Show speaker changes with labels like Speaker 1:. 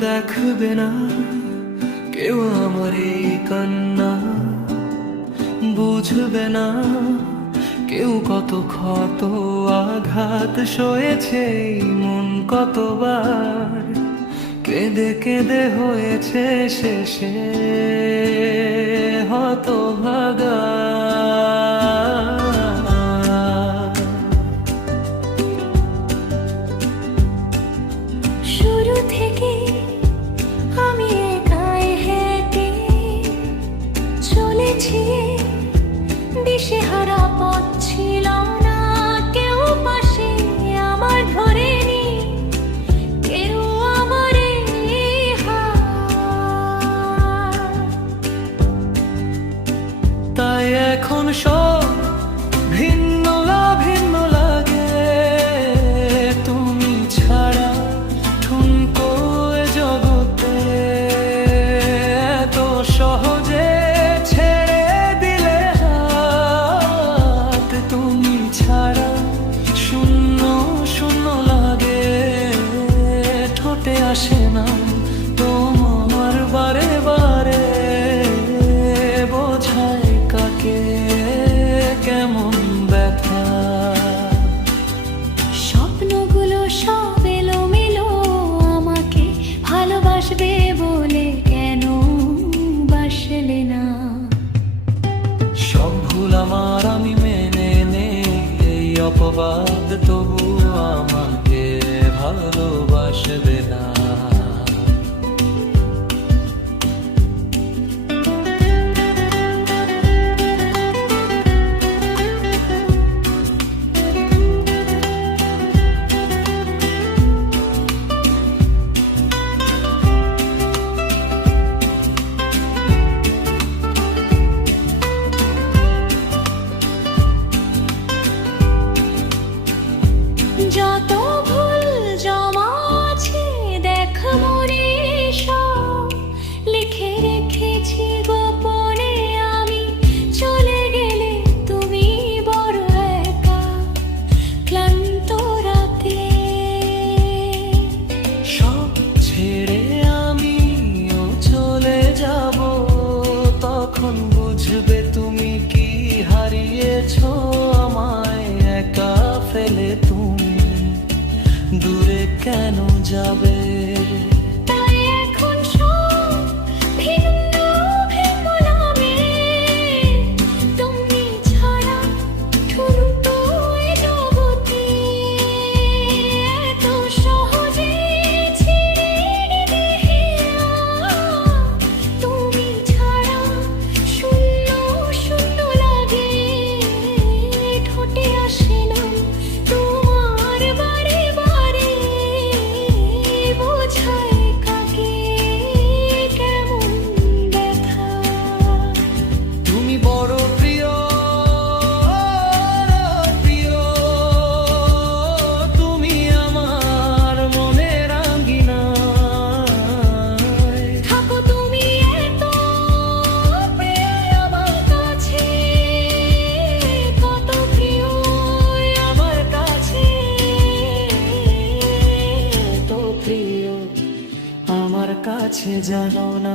Speaker 1: দেখবে না কেউ আমার এই কান্না বুঝবে না কেউ কত ক্ষত আঘাত সয়েছে, মন কতবার কেঁদে কেঁদে হয়েছে শেষে। হতভাগা সব ভিন্ন ভিন্ন লাগে। তুমি ছাড়া ঠুনকো জগতে তো সহজে ছেড়ে দিলে হাত। তুমি ছাড়া শূন্য শূন্য লাগে, ঠোঁটে আসে না। অপবাদ তবু আমাকে ভালোবাসবে না।
Speaker 2: i'll job. কাছে
Speaker 1: জানো না।